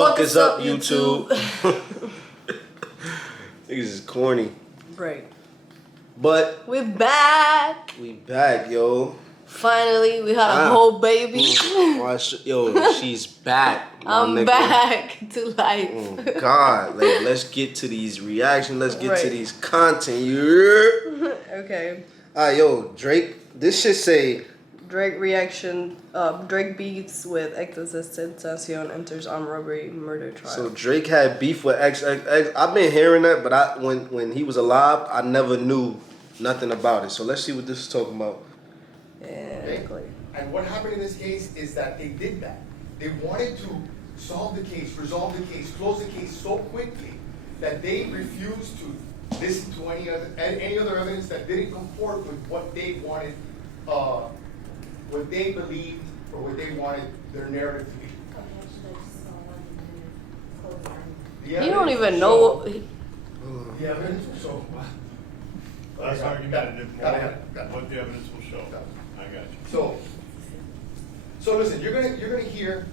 fuck is up, YouTube? Niggas is corny. Right. But we're back. We back, yo. Finally, we had a whole baby. Yo, she's back. I'm back to life. Oh, God. Like, let's get to these reactions. Let's get to these content. Yeah. Okay. Alright, yo, Drake. This shit say Drake reaction. Drake beats with XXXTENTACION enters armed robbery murder trial. So Drake had beef with XXX. I've been hearing that, but when he was alive, I never knew nothing about it. So let's see what this is talking about. Yeah. Okay. And what happened in this case is that they did that. They wanted to solve the case, resolve the case, close the case so quickly that they refused to listen to any other evidence that didn't comport with what they wanted, what they believed, or what they wanted their narrative to be. You don't even know. The evidence will show. That's argumentative more what the evidence will show. I got you. So listen, you're gonna hear.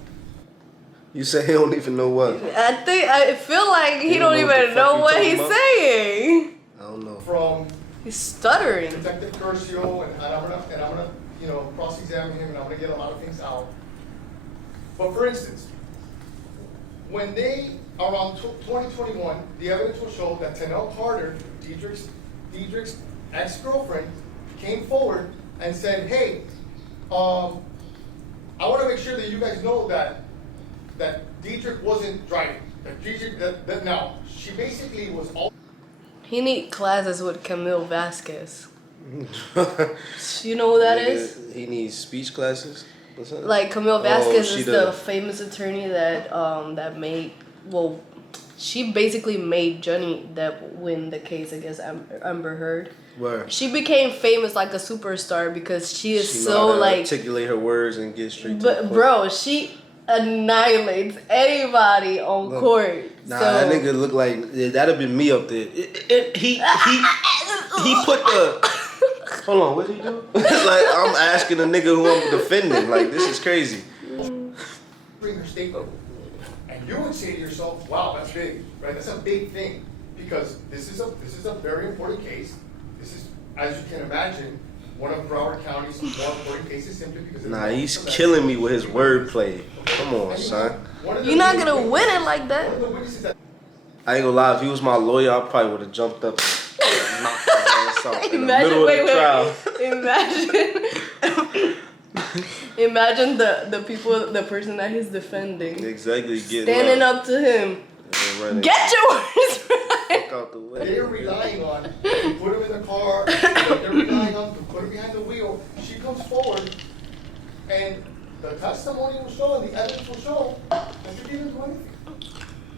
You say he don't even know what? I feel like he don't even know what he's saying. I don't know. From He's stuttering. Detective Curcio, and I'm gonna cross-examine him, and I'm gonna get a lot of things out. But for instance, when they around 2021, the evidence will show that Tanel Carter, Diedrich's ex-girlfriend, came forward and said, "Hey, I want to make sure that you guys know that Diedrich wasn't driving. That now she basically was all." He need classes with Camille Vasquez. You know who that is? He needs speech classes. What's that? Like Camille Vasquez is the famous attorney that she basically made Johnny Depp win the case against Amber Heard. Where? She became famous like a superstar because she is she so like articulate her words and get straight to but the point. bro, she annihilates anybody on court. Nah, so, that nigga look like that'd have been me up there. He put the. Hold on, what did he do? Like I'm asking a nigga who I'm defending. Like this is crazy. Bring her statement, and you would say to yourself, "Wow, that's big, right? That's a big thing," because this is a very important case. This is, as you can imagine, one of Broward County's more important cases simply because. Nah, he's killing me with his wordplay. Come on, son. You're not gonna win it like that. I ain't gonna lie, if he was my lawyer, I probably would have jumped up and knocked his ass out in the middle of the trial. Imagine the person that he's defending. Exactly, standing up to him. Get your words right. Fuck out the way. They're relying on to put him in the car. They're relying on to put him behind the wheel. She comes forward, and the testimony will show, and the evidence will show that they didn't do anything.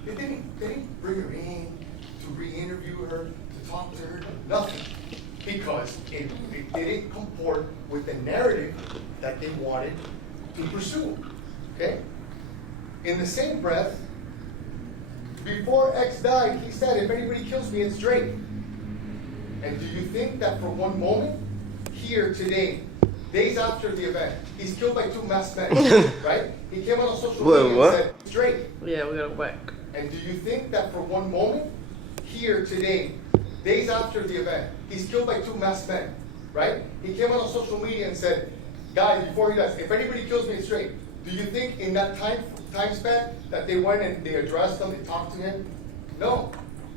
They didn't bring her in to re-interview her, to talk to her, nothing. Because it didn't comport with the narrative that they wanted to pursue. Okay? In the same breath, before X died, he said, "If anybody kills me, it's Drake." And do you think that for one moment, here today, days after the event, he's killed by two masked men, right? He came on social media and said, "It's Drake." Yeah, we gotta whack. And do you think that for one moment, here today, days after the event, he's killed by two masked men, right? He came on social media and said, "Guys, before he dies, if anybody kills me, it's Drake." Do you think in that time span that they went and they addressed him, they talked to him? No.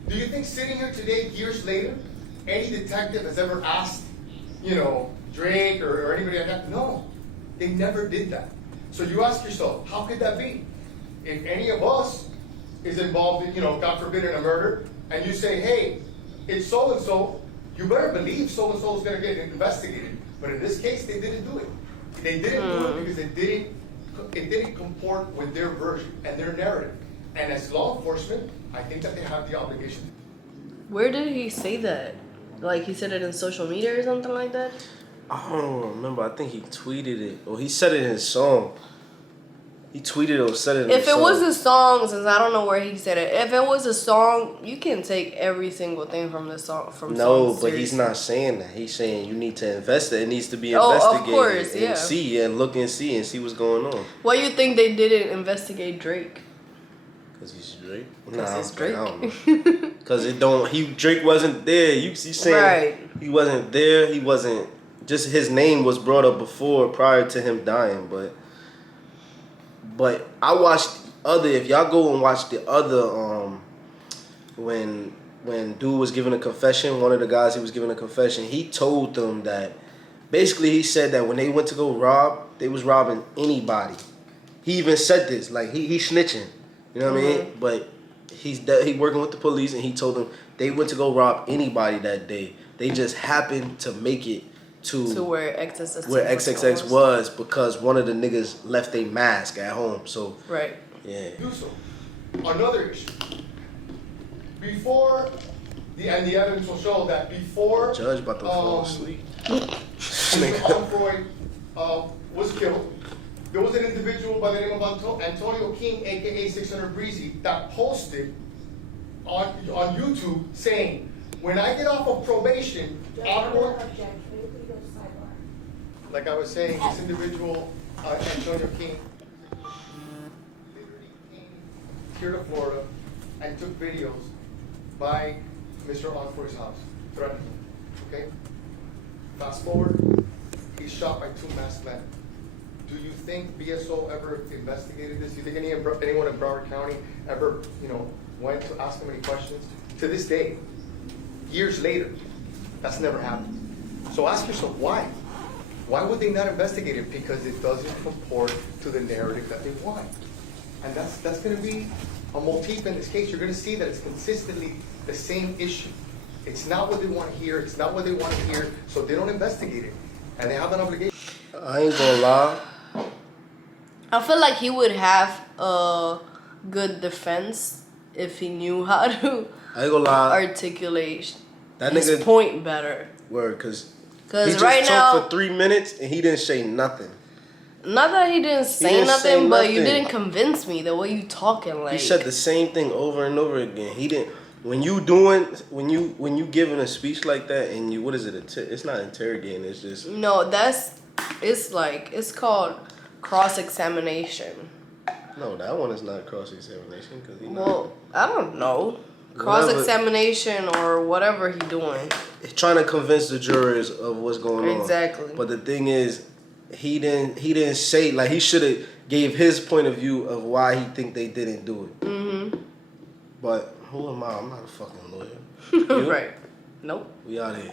Do you think sitting here today, years later, any detective has ever asked, Drake or anybody like that? No. They never did that. So you ask yourself, how could that be? If any of us is involved in, God forbid, in a murder, and you say, "Hey, it's so-and-so," you better believe so-and-so is going to get investigated. But in this case, they didn't do it. They didn't do it because it didn't comport with their version and their narrative. And as law enforcement, I think that they have the obligation. Where did he say that? Like he said it in social media or something like that? I don't remember. I think he tweeted it. Or he said it in his song. He tweeted or said it in his song. If it was a song, since I don't know where he said it, if it was a song, you can take every single thing from the song. No, but he's not saying that. He's saying you need to investigate. It needs to be investigated. Of course, yeah. And see and look and see what's going on. Why you think they didn't investigate Drake? Cause he's Drake. Because it's Drake. I don't know. Cause it don't. Drake wasn't there. You saying Right. he wasn't there. He wasn't. Just his name was brought up before, prior to him dying. But I watched other. If y'all go and watch the other, when dude was giving a confession, one of the guys he was giving a confession, he told them that basically he said that when they went to go rob, they was robbing anybody. He even said this, like he snitching, you know what I mean? But he working with the police, and he told them they went to go rob anybody that day. They just happened to make it to where XXX was because one of the niggas left a mask at home. So right. Yeah. Yusuf, another issue. Before the evidence will show that before Judge about to fall asleep. Mr. Freud was killed, there was an individual by the name of Antonio King, aka 600 Breezy, that posted on YouTube saying, when I get off of probation, I'm going. Like I was saying, this individual, Antonio King, literally came here to Florida and took videos by Mr. Onfroy's house, threatening him. Okay? Fast forward, he's shot by 2 masked men. Do you think BSO ever investigated this? Do you think anyone in Broward County ever, went to ask him any questions? To this day, years later, that's never happened. So ask yourself, why? Why would they not investigate it? Because it doesn't comport to the narrative that they want. And that's going to be a motif in this case. You're going to see that it's consistently the same issue. It's not what they want to hear. It's not what they want to hear. So they don't investigate it. And they have an obligation. I ain't gonna lie. I feel like he would have a good defense if he knew how to I ain't gonna lie. articulate That his nigga point better. word, cause he Because just right talked now, for 3 minutes and he didn't say nothing. not that he didn't say didn't nothing, say but you nothing. didn't convince me the way you talking. Like He said the same thing over and over again. He didn't. When you giving a speech like that and you, what is it? It's not interrogating. It's just no, it's called cross-examination. no. That one is not cross-examination because he Well, I don't know. Whatever. Cross-examination or whatever he doing. trying to convince the jurors of what's going on. Exactly. But the thing is, he didn't say, like, he should have gave his point of view of why he think they didn't do it. Mm-hmm. But who am I? I'm not a fucking lawyer. You? Right. Nope. We out here.